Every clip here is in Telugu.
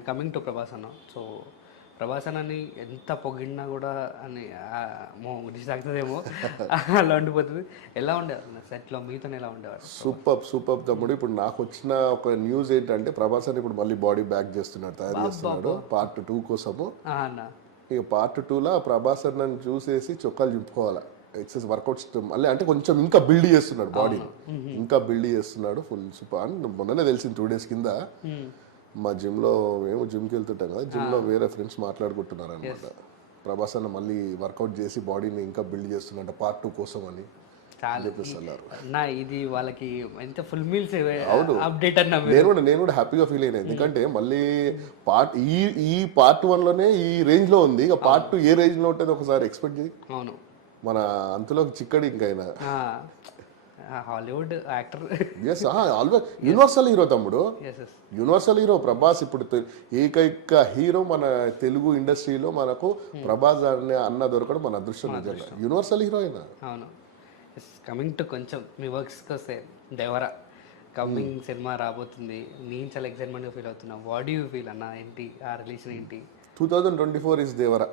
అండ్ కమింగ్ టు ప్రభాస్ అన్న, సో ప్రభాస్ అన్నని ఎంత పొగిడినా కూడా అని డిష్ తాగుతుందేమో అలా ఉండిపోతుంది. ఎలా ఉండేవారు సెట్లో మీతో ఎలా ఉండేవారు? సూపర్ తమ్ముడు. ఇప్పుడు నాకు వచ్చిన ఒక న్యూస్ ఏంటంటే ప్రభాస్ అని ఇప్పుడు మళ్ళీ బాడీ బ్యాక్ చేస్తున్నాడు, తయారు చేస్తున్నాడు పార్ట్ 2 కోసము. అన్న ఇక పార్ట్ 2లో ప్రభాస్ నన్ను చూసేసి చొక్కాలు చింపుకోవాలా, ఎక్సెస్ వర్కౌట్స్ మళ్ళీ అంటే కొంచెం ఇంకా బిల్డ్ చేస్తున్నాడు బాడీని, ఇంకా బిల్డ్ చేస్తున్నాడు ఫుల్ సూపర్ అని మొన్ననే తెలిసింది 2 days కింద. మా జిమ్లో మేము జిమ్కి వెళ్తుంటాం కదా, జిమ్లో వేరే ఫ్రెండ్స్ మాట్లాడుకుంటున్నారు అనమాట, ప్రభాస్ అన్న మళ్ళీ వర్కౌట్ చేసి బాడీని ఇంకా బిల్డ్ చేస్తున్నట్టు పార్ట్ 2 కోసం అని చెప్పేసి అన్నారు. నా ఇది వాళ్ళకి ఎంత ఫుల్ మీల్స్ అవును అప్డేట్ అన్న. నేను కూడా హ్యాపీగా ఫీల్ అయినా, ఎందుకంటే మళ్ళీ పార్ట్ ఈ పార్ట్ 1లోనే ఈ రేంజ్ లో ఉంది, ఇక పార్ట్ 2 ఏ రేంజ్ లో ఉంటుంది ఒకసారి ఎక్స్పెక్ట్ చేయి. అవును, మన అంతలోకి చిక్కడి ఇంకైనా Hollywood actor. Yes always universal hero తమ్ముడు, యూనివర్సల్ హీరో ప్రభాస్. ఇప్పుడు ఏకైక హీరో మన తెలుగు ఇండస్ట్రీలో మనకు ప్రభాస్ అన్న దొరకడం మన అదృష్టం నిజంగా, యూనివర్సల్ హీరో అయినా. అవును. కమింగ్ టు కొంచెం మీ వర్క్స్కి వస్తే, దేవరా కమింగ్ సినిమా రాబోతుంది, నేను చాలా ఎక్సైట్మెంట్గా ఫీల్ అవుతున్నా. వాట్ డూ యూ ఫీల్ అన్న? ఏంటి ఆ రిలేషన్ ఏంటి? 2024 ఇస్ దేవరా.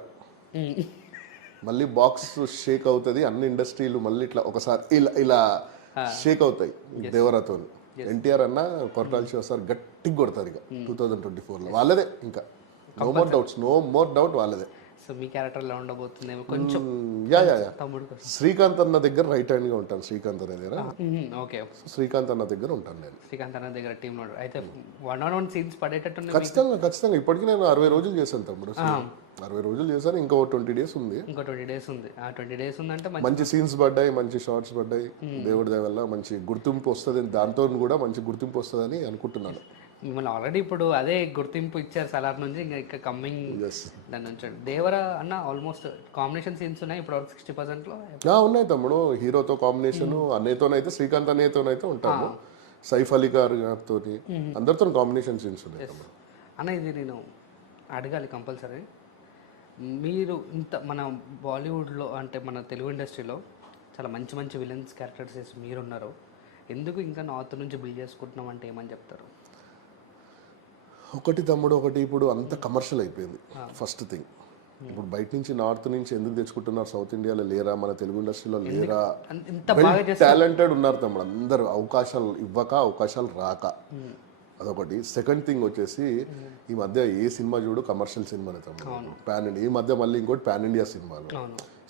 మళ్ళీ బాక్స్ షేక్ అవుతుంది, అన్ని ఇండస్ట్రీలు మళ్ళీ ఇట్లా ఒకసారి ఇలా షేక్ అవుతాయి దేవరాతో. ఎన్టీఆర్ అన్న కొరటాల శివ సార్ గట్టిగా కొడతారు ఇక 2024లో, వాళ్ళదే ఇంకా నో మోర్ డౌట్ వాళ్ళదే. సో మీ క్యారెక్టర్ ఎలా ఉండబోతుందేమో కొంచెం. యా శ్రీకాంత్ అన్న దగ్గర రైట్ హ్యాండ్ గా ఉంటాను, శ్రీకాంత్ అన్న దగ్గర. ఓకే, శ్రీకాంత్ అన్న దగ్గర ఉంటాను నేను. శ్రీకాంత్ అన్న దగ్గర టీమ్ అయితే 1-on-1 సీన్స్ పడేటట్టు ఖచ్చితంగా ఇప్పటికీ నేను 60 రోజులు చేశాను తమ్ముడు, 60 రోజులు చేశాను, ఇంకో 20 days ఉంది. ఇంకో 20 days ఉంది. ఆ 20 days ఉందంటే మంచి సీన్స్ పడ్డాయి, మంచి షార్ట్స్ పడ్డాయి, దేవుడి దయ వల్ల మంచి గుర్తింపు వస్తుంది, దాంతో కూడా మంచి గుర్తింపు వస్తుందని అనుకుంటున్నాను. మిమ్మల్ని ఆల్రెడీ ఇప్పుడు అదే గుర్తింపు ఇచ్చారు సలార్ నుంచి, ఇంకా కమ్మింగ్ దాని నుంచి. దేవరా అన్న ఆల్మోస్ట్ కాంబినేషన్ సీన్స్ ఉన్నాయి ఇప్పుడు 60%లో ఉన్నాయి తమ్ముడు. హీరోతో కాంబినేషన్ అన్నయ్యతోనైతే, శ్రీకాంత్ అన్నయ్యతోనైతే ఉంటాము, సైఫ్ అలీ గారితో అందరితో కాంబినేషన్ సీన్స్ ఉన్నాయి తమ్ముడు. అన్న ఇది నేను అడగాలి కంపల్సరీ, మీరు ఇంత మన బాలీవుడ్లో అంటే మన తెలుగు ఇండస్ట్రీలో చాలా మంచి మంచి విలన్స్ క్యారెక్టర్స్ మీరున్నారు, ఎందుకు ఇంకా నార్త్ నుంచి బిల్డ్ చేసుకుంటున్నాం అంటే ఏమని చెప్తారు? ఒకటి తమ్ముడు, ఇప్పుడు అంత కమర్షియల్ అయిపోయింది ఫస్ట్ థింగ్. ఇప్పుడు బయట నుంచి నార్త్ నుంచి ఎందుకు తెచ్చుకుంటున్నారు, సౌత్ ఇండియాలో లేరా, మన తెలుగు ఇండస్ట్రీలో లేరా? టాలెంటెడ్ ఉన్నారు తమ్ముడు, అందరు అవకాశాలు ఇవ్వక అవకాశాలు రాక, అదొకటి. సెకండ్ థింగ్ వచ్చేసి ఈ మధ్య ఏ సినిమా చూడు కమర్షియల్ సినిమానే తమ్ముడు, పాన్ ఇండియా. ఈ మధ్య మళ్ళీ ఇంకోటి పాన్ ఇండియా సినిమాలు.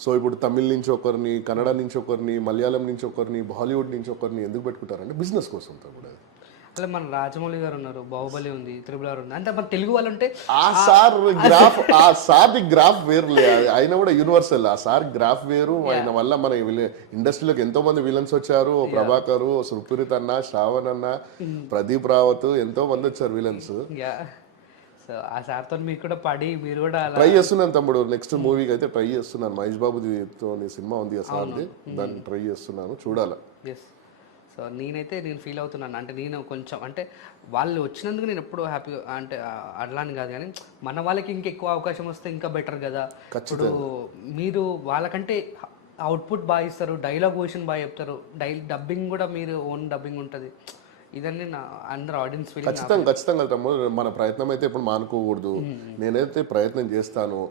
సో ఇప్పుడు తమిళ్ నుంచి ఒకరిని, కన్నడ నుంచి ఒకరిని, మలయాళం నుంచి ఒకరిని, బాలీవుడ్ నుంచి ఒకరిని ఎందుకు పెట్టుకుంటారంటే బిజినెస్ కోసం తమ్ముడు. అది అలా మన రాజమౌళి గారు ఉన్నారు, బాహుబలి ఉంది, త్రిబుల్ ఉంది, అంటే మన తెలుగు వాళ్ళు ఉంటే ఆ సార్ గ్రాఫ్ వేరులే, ఆయన కూడా యూనివర్సల్. ఆ సార్ గ్రాఫ్ వేరు, ఆయన వల్ల మన ఇండస్ట్రీలోకి ఎంతో మంది విలన్స్ వచ్చారు. ప్రభాకర్, సుప్రీత్ అన్న, శ్రావణ్ అన్న, ప్రదీప్ రావత్, ఎంతో మంది వచ్చారు విలన్స్. సో ఆ సార్తో మీరు కూడా పడి మీరు కూడా ట్రై చేస్తున్నాను తమ్ముడు. నెక్స్ట్ మూవీకి అయితే ట్రై చేస్తున్నాను, మహేష్ బాబుతో సినిమా ఉంది సార్ది, దాన్ని ట్రై చేస్తున్నాను, చూడాలి. సో నేను ఫీల్ అవుతున్నాను, అంటే నేను కొంచెం అంటే వాళ్ళు వచ్చినందుకు నేను ఎప్పుడు హ్యాపీగా, అంటే అట్లా అని కాదు కానీ మన వాళ్ళకి ఇంకెక్కువ అవకాశం వస్తే ఇంకా బెటర్ కదా. ఇప్పుడు మీరు వాళ్ళకంటే అవుట్పుట్ బాగా ఇస్తారు, డైలాగ్ వర్షన్ బాగా చెప్తారు, డబ్బింగ్ కూడా మీరు ఓన్ డబ్బింగ్ ఉంటుంది, ఇదన్నీ నా అందరు ఆడియన్స్ ఖచ్చితంగా తమ్ముడు. మన ప్రయత్నం అయితే ఇప్పుడు మానుకోకూడదు, నేనైతే ప్రయత్నం చేస్తాను.